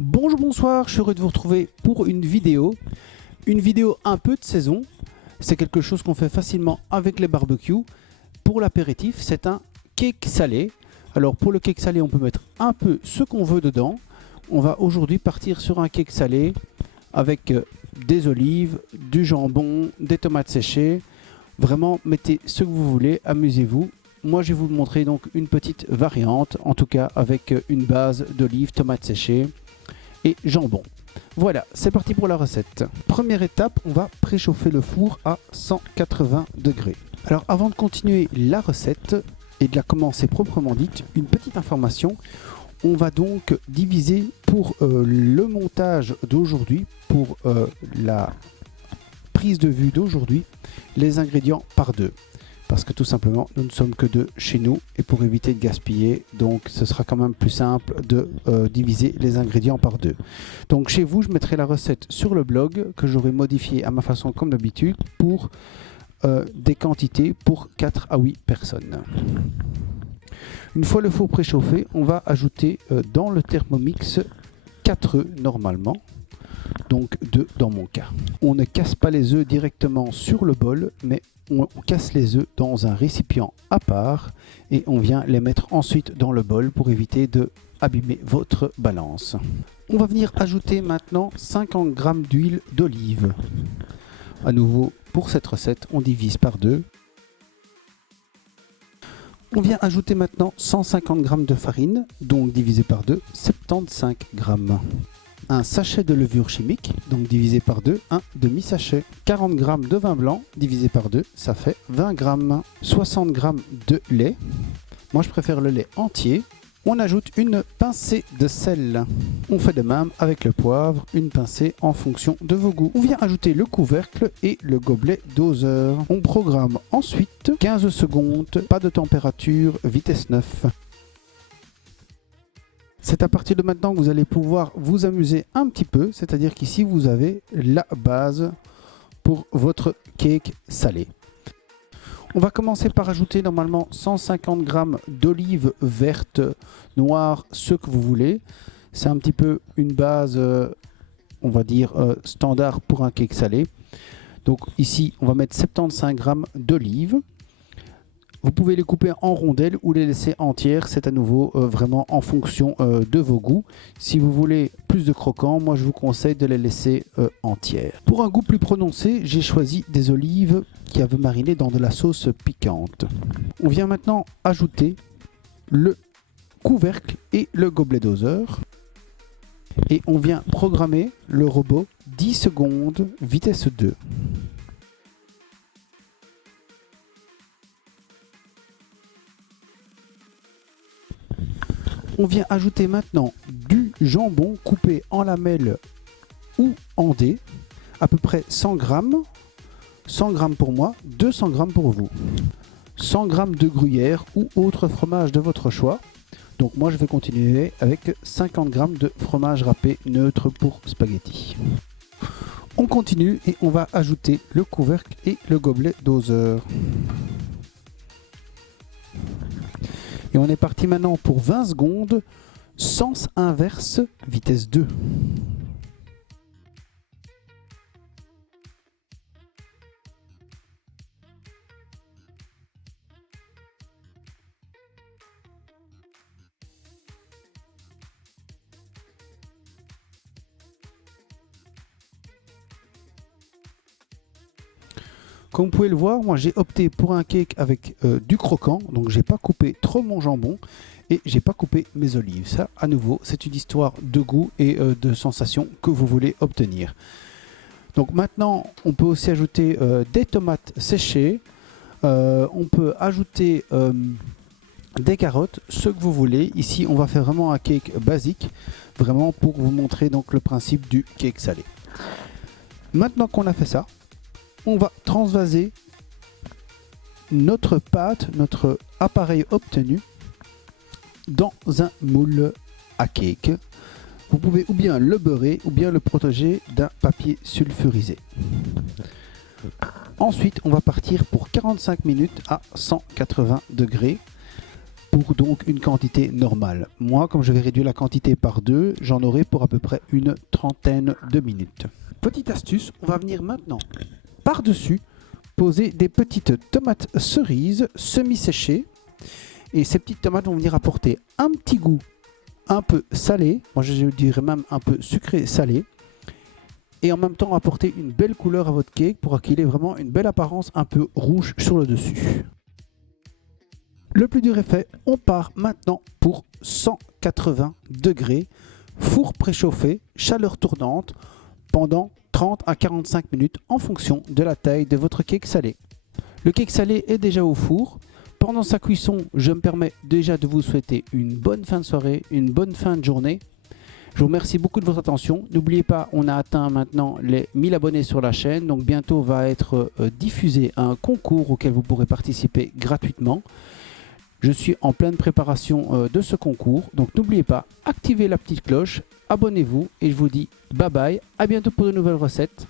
Bonjour, bonsoir, je suis heureux de vous retrouver pour une vidéo un peu de saison. C'est quelque chose qu'on fait facilement avec les barbecues. Pour l'apéritif, c'est un cake salé. Alors pour le cake salé, on peut mettre un peu ce qu'on veut dedans. On va aujourd'hui partir sur un cake salé avec des olives, du jambon, des tomates séchées. Vraiment, mettez ce que vous voulez, amusez-vous. Moi, je vais vous montrer donc une petite variante, en tout cas avec une base d'olives, tomates séchées et jambon. Voilà, c'est parti pour la recette. Première étape, on va préchauffer le four à 180 degrés. Alors avant de continuer la recette et de la commencer proprement dite, une petite information. On va donc diviser pour le montage d'aujourd'hui, pour la prise de vue d'aujourd'hui, les ingrédients par deux. Parce que tout simplement, nous ne sommes que deux chez nous et pour éviter de gaspiller, donc ce sera quand même plus simple de diviser les ingrédients par deux. Donc chez vous, je mettrai la recette sur le blog que j'aurai modifié à ma façon comme d'habitude pour des quantités pour 4 à 8 personnes. Une fois le four préchauffé, on va ajouter dans le Thermomix 4 œufs normalement. Donc 2 dans mon cas. On ne casse pas les œufs directement sur le bol, mais on casse les œufs dans un récipient à part et on vient les mettre ensuite dans le bol pour éviter de abîmer votre balance. On va venir ajouter maintenant 50 g d'huile d'olive. À nouveau, pour cette recette, on divise par deux. On vient ajouter maintenant 150 g de farine, donc divisé par 2, 75 g. Un sachet de levure chimique, donc divisé par 2, un demi-sachet. 40 g de vin blanc, divisé par 2, ça fait 20 g. 60 g de lait. Moi, je préfère le lait entier. On ajoute une pincée de sel. On fait de même avec le poivre, une pincée en fonction de vos goûts. On vient ajouter le couvercle et le gobelet doseur. On programme ensuite 15 secondes, pas de température, vitesse 9. C'est à partir de maintenant que vous allez pouvoir vous amuser un petit peu, c'est-à-dire qu'ici vous avez la base pour votre cake salé. On va commencer par ajouter normalement 150 g d'olives vertes, noires, ce que vous voulez. C'est un petit peu une base, on va dire, standard pour un cake salé. Donc ici, on va mettre 75 g d'olives. Vous pouvez les couper en rondelles ou les laisser entières, c'est à nouveau vraiment en fonction de vos goûts. Si vous voulez plus de croquant, moi je vous conseille de les laisser entières. Pour un goût plus prononcé, j'ai choisi des olives qui avaient mariné dans de la sauce piquante. On vient maintenant ajouter le couvercle et le gobelet doseur. Et on vient programmer le robot 10 secondes, vitesse 2. On vient ajouter maintenant du jambon coupé en lamelles ou en dés, à peu près 100 g. 100 g pour moi, 200 g pour vous. 100 g de gruyère ou autre fromage de votre choix. Donc moi je vais continuer avec 50 g de fromage râpé neutre pour spaghetti. On continue et on va ajouter le couvercle et le gobelet doseur. Et on est parti maintenant pour 20 secondes, sens inverse, vitesse 2. Comme vous pouvez le voir, moi j'ai opté pour un cake avec du croquant, donc j'ai pas coupé trop mon jambon et j'ai pas coupé mes olives. Ça, à nouveau, c'est une histoire de goût et de sensation que vous voulez obtenir. Donc maintenant, on peut aussi ajouter des tomates séchées, on peut ajouter des carottes, ce que vous voulez. Ici, on va faire vraiment un cake basique, vraiment pour vous montrer donc le principe du cake salé. Maintenant qu'on a fait ça, on va transvaser notre pâte, notre appareil obtenu dans un moule à cake. Vous pouvez ou bien le beurrer ou bien le protéger d'un papier sulfurisé. Ensuite, on va partir pour 45 minutes à 180 degrés pour donc une quantité normale. Moi, comme je vais réduire la quantité par 2, j'en aurai pour à peu près une trentaine de minutes. Petite astuce, on va venir maintenant par-dessus poser des petites tomates cerises semi-séchées. Et ces petites tomates vont venir apporter un petit goût un peu salé, moi je dirais même un peu sucré salé, et en même temps apporter une belle couleur à votre cake pour qu'il ait vraiment une belle apparence un peu rouge sur le dessus. Le plus dur est fait, on part maintenant pour 180 degrés, four préchauffé, chaleur tournante, pendant 30 à 45 minutes en fonction de la taille de votre cake salé. Le cake salé est déjà au four. Pendant sa cuisson, je me permets déjà de vous souhaiter une bonne fin de soirée, une bonne fin de journée. Je vous remercie beaucoup de votre attention. N'oubliez pas, on a atteint maintenant les 1000 abonnés sur la chaîne. Donc bientôt va être diffusé un concours auquel vous pourrez participer gratuitement. Je suis en pleine préparation de ce concours. Donc n'oubliez pas, activez la petite cloche, abonnez-vous et je vous dis bye bye. À bientôt pour de nouvelles recettes.